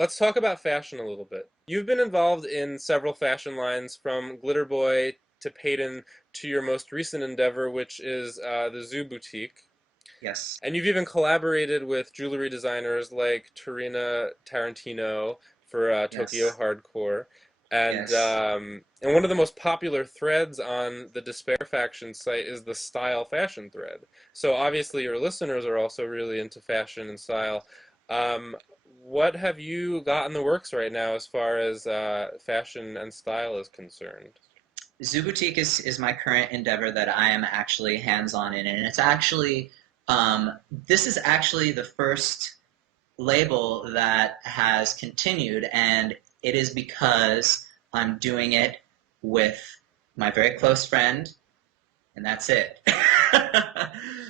Let's talk about fashion a little bit. You've been involved in several fashion lines, from Glitter Boy to Peyton to your most recent endeavor, which is the Zub Boutique. Yes. And you've even collaborated with jewelry designers like Tarina Tarantino for Tokyo Yes. Hardcore. Yes. And one of the most popular threads on the Despair Faction site is the style fashion thread. So obviously your listeners are also really into fashion and style. Um, what have you got in the works right now as far as fashion and style is concerned? Zub Boutique is my current endeavor that I am actually hands-on in, and it's actually this is actually the first label that has continued, and it is because I'm doing it with my very close friend, and that's it.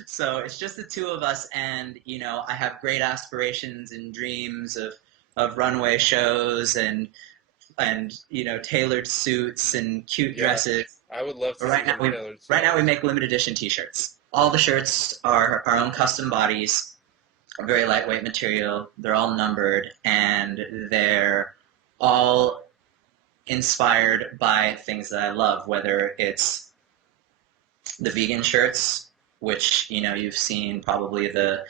So it's just the two of us, and I have great aspirations and dreams of runway shows and tailored suits and cute Yes, dresses. I would love But to see some tailored right now we suits. make limited edition T-shirts. All the shirts are our own custom bodies, very lightweight material. They're all numbered, and they're all inspired by things that I love, whether it's the vegan shirts, which you've seen probably the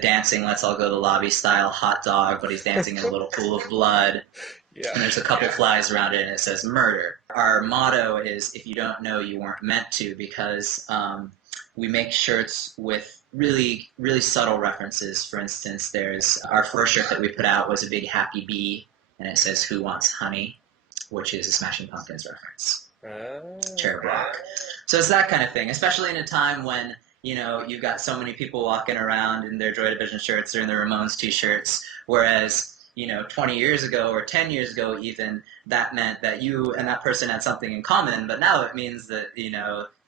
dancing "Let's all go to the lobby" style hot dog, but he's dancing in a little pool of blood, Yeah. and there's a couple flies around it, and it says "murder." Our motto is "If you don't know, you weren't meant to," because we make shirts with really really subtle references. For instance, there's our first shirt that we put out was a big happy bee, and it says "Who wants honey," which is a Smashing Pumpkins reference. Chair Ah. block. So it's that kind of thing, especially in a time when you've got so many people walking around in their Joy Division shirts or in their Ramones t-shirts, whereas 20 years ago or 10 years ago even, that meant that you and that person had something in common, but now it means that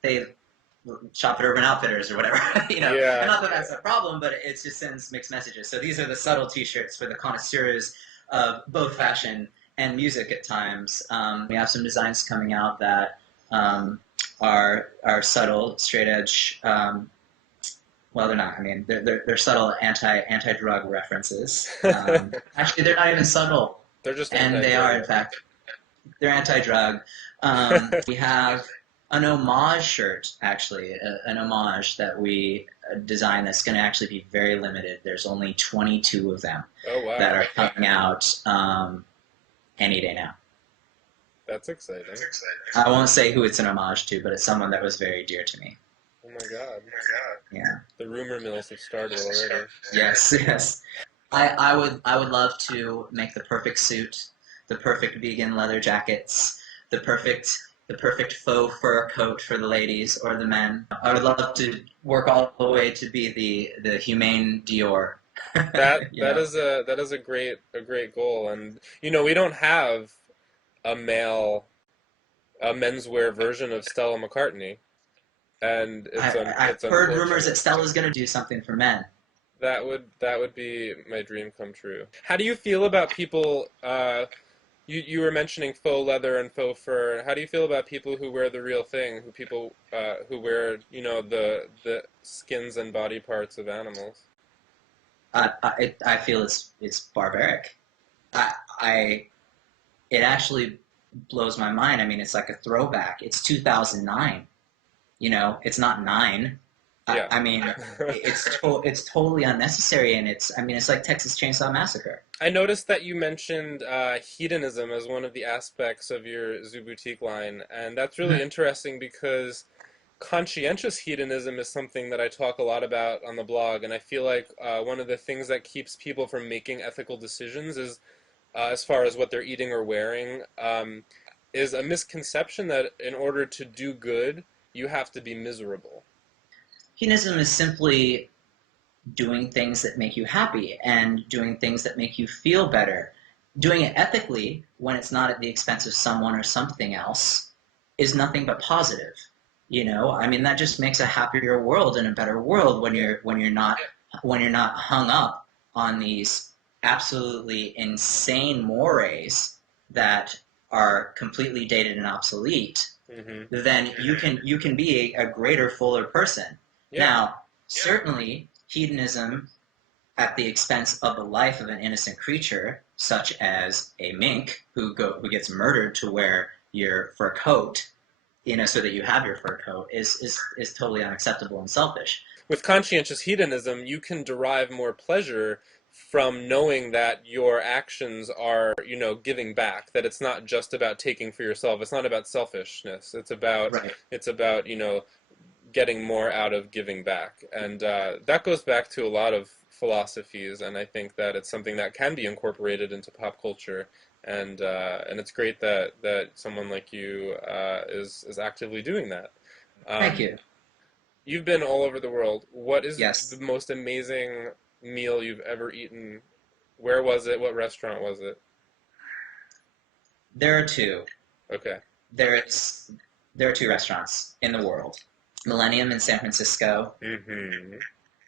they shop at Urban Outfitters or whatever. And Yeah. not that that's a problem, but it just sends mixed messages. So these are the subtle t-shirts for the connoisseurs of both fashion and music at times. We have some designs coming out that are subtle, straight edge. Well, they're not. I mean, they're subtle anti drug references. Actually, they're not even subtle, They're just and they are anti-drug. in fact they're anti drug. We have an homage shirt, actually, an homage that we designed that's going to actually be very limited. There's only 22 of them Oh that wow. are coming out any day now. That's exciting. I won't say who it's an homage to, but it's someone that was very dear to me. Oh my god. Yeah. The rumor mills have started already. Yes, yes. I would love to make the perfect suit, the perfect vegan leather jackets, the perfect the perfect faux fur coat for the ladies or the men. I would love to work all the way to be the humane Dior. That you that know. is a great goal, and we don't have a a menswear version of Stella McCartney, and I've it's heard rumors that unfortunate. Stella's going to do something for men. That would be my dream come true. How do you feel about people? You were mentioning faux leather and faux fur. How do you feel about people who wear the real thing? Who wear the skins and body parts of animals? I feel it's barbaric. I it actually blows my mind. I mean, it's like a throwback. It's 2009. It's not nine. Yeah. I mean, it's totally unnecessary, and it's like Texas Chainsaw Massacre. I noticed that you mentioned hedonism as one of the aspects of your Zoo Boutique line, and that's really interesting because conscientious hedonism is something that I talk a lot about on the blog, and I feel like one of the things that keeps people from making ethical decisions is, as far as what they're eating or wearing, is a misconception that in order to do good, you have to be miserable. Hedonism is simply doing things that make you happy and doing things that make you feel better. Doing it ethically when it's not at the expense of someone or something else is nothing but positive. I mean, that just makes a happier world and a better world when Yeah. you're not hung up on these absolutely insane mores that are completely dated and obsolete. Hmm. Then you can be a greater, fuller person. Yeah. Now, certainly, hedonism at the expense of the life of an innocent creature, such as a mink who gets murdered to wear your fur coat, so that you have your fur coat, is totally unacceptable and selfish. With conscientious hedonism, you can derive more pleasure from knowing that your actions are, giving back, that it's not just about taking for yourself. It's not about selfishness. Right. It's about, getting more out of giving back. And that goes back to a lot of philosophies, and I think that it's something that can be incorporated into pop culture. And it's great that someone like you is actively doing that. Thank Um, you. You've been all over the world. What is the Yes, most amazing meal you've ever eaten? Where was it? What restaurant was it? there are two. Okay. There's there are two restaurants in the world: Millennium in San Francisco Hmm.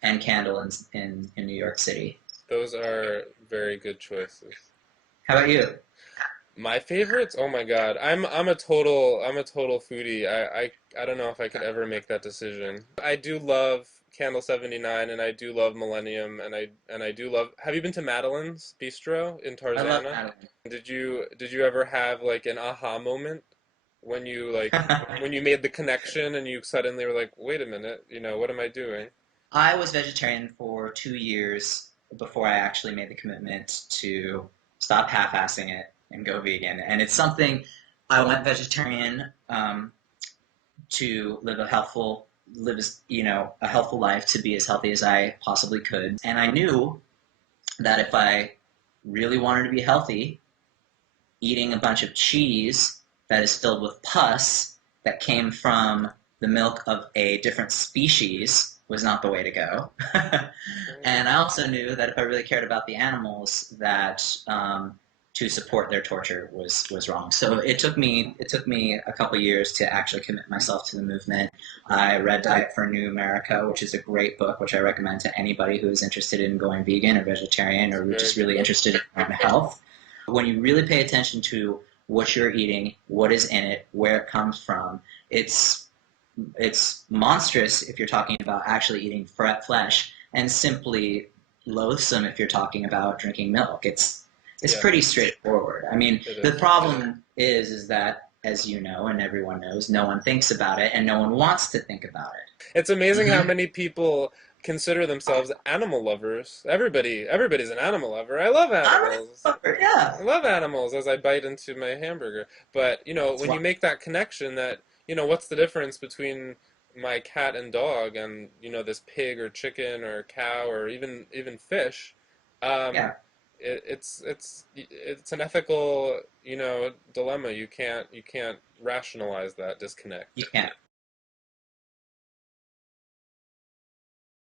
and Candle in New York City. Those are very good choices. How about you? My favorites? Oh my God. I'm a total foodie. I don't know if I could ever make that decision. I do love Candle 79 and I do love Millennium and I do love. Have you been to Madeline's Bistro in I love Tarzana? Madeline. Did you ever have like an aha moment when you when you made the connection and you suddenly were like, "Wait a minute, what am I doing?" I was vegetarian for 2 years before I actually made the commitment to stop half-assing it and go vegan. And it's something I went vegetarian to live as a healthful life, to be as healthy as I possibly could. And I knew that if I really wanted to be healthy, eating a bunch of cheese that is filled with pus that came from the milk of a different species was not the way to go. And I also knew that if I really cared about the animals, that to support their torture was wrong. So it took me a couple years to actually commit myself to the movement. I read Diet for a New America, which is a great book, which I recommend to anybody who is interested in going vegan or vegetarian It's a or very just good really book. interested in health. When you really pay attention to what you're eating, what is in it, where it comes from, it's it's monstrous if you're talking about actually eating flesh, and simply loathsome if you're talking about drinking milk. It's Yeah, pretty straightforward. I mean, it the is. problem is that, as you know and everyone knows, no one thinks about it and no one wants to think about It's it. amazing how Hmm. many people consider themselves animal lovers. Everybody's an animal lover. I love animals. Yeah, I love animals as I bite into my hamburger. But, that's when why. you make that connection that, what's the difference between my cat and dog and, this pig or chicken or cow or even fish, um, Yeah, it's an ethical, dilemma. You can't rationalize that disconnect. you can't.